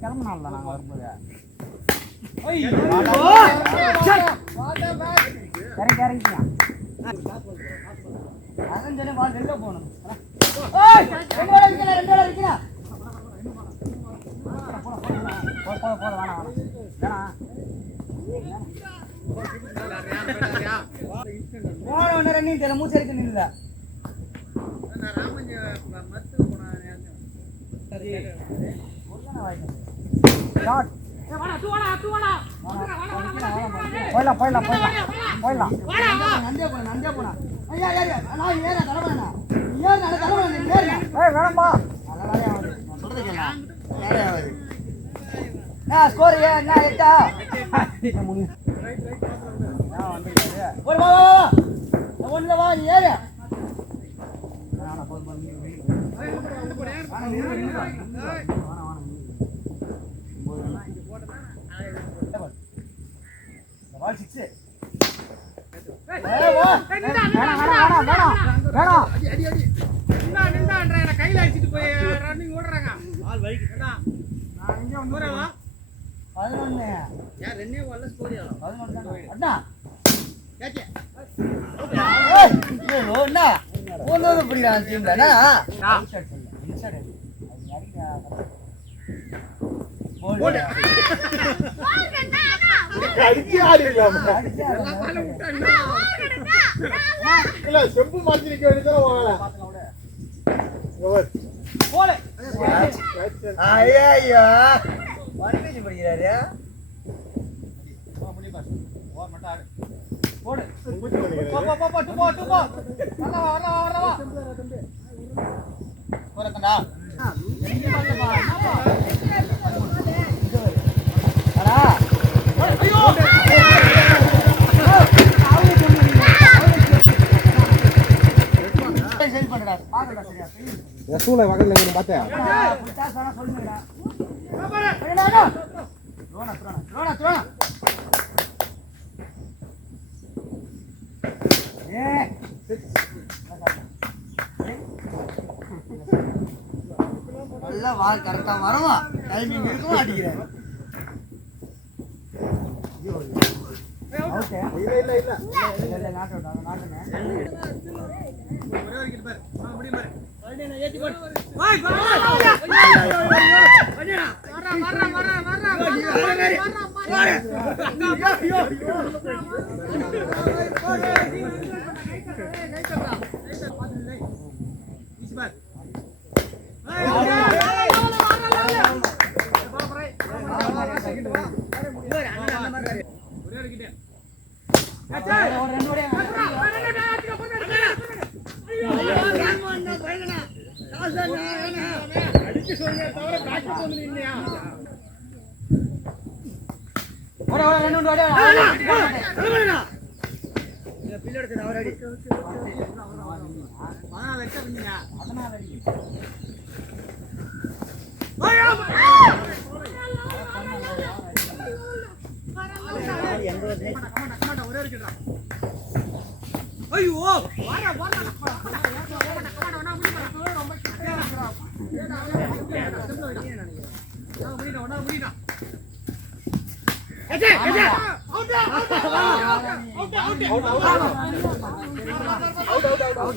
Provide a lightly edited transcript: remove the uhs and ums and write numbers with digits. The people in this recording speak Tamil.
கிளம்பினால நாங்க வரும்போது இறங்கிக்கலாம் அதான் சொல்லி பால் வெளில போகணும் ரன்னிங் தெரியல மூச்சு அடிக்க நின்றுல போயிடலாம் போயிடலாம் போயிடலாம் போயிடலாம் நந்தியா போனா நந்தியா போனா ஐயா ஐயா நான் ஏற தலைவனா ஏற நான் தலைவனா ஏற வேணாம்பா நல்ல வேலையா ஆகுது நான் சொல்றது கேளா வேலையா ஆகுது நான் ஸ்கோர் என்ன எட்டா நான் வந்துட்டேன் போய் வா வா வா ஒண்ணுல வா நீ ஏறு நான் போய் பால் 6 கையில அடிச்சிட்டு போய் ரன்னிங் ஓடுறாங்க பால் வலிக்குடா நான் இங்க வந்துறேன் 11 யார் ரென்னே வரல ஸ்கோர் 11 அண்ணா கேட்க ஏய் ஓண்ணா ஓனோட புரியல டீம்ல அண்ணா இன்சைட் போடு அடிச்சு ஆடிடலாம் இல்ல செம்பு மாத்தி நிக்க வேண்டியதா ஓவர் போடு ஐயா வான்டேஜ் படிக்கிறாரு முடி பாஸ் ஓவர் மட்டும் ஆடு போடு போ வர போறடா அடா ஐயோ சரி பண்ணடா பாருடா சரியா ரசூலை வகல்ல இருந்து பார்த்தேன் புட்டா சொன்னா சொல்லுங்கடா அடடா ரோனா நல்ல வால் கரெக்டா வரவா டைமிங் இருக்கும் அடிக்கிறேன் ஓகே இல்ல நாட் அவுட் நாட்டுனே ஒரே ஒரு கிட்ட பாரு முடி பாரு அண்ணே ஏத்தி போடு out.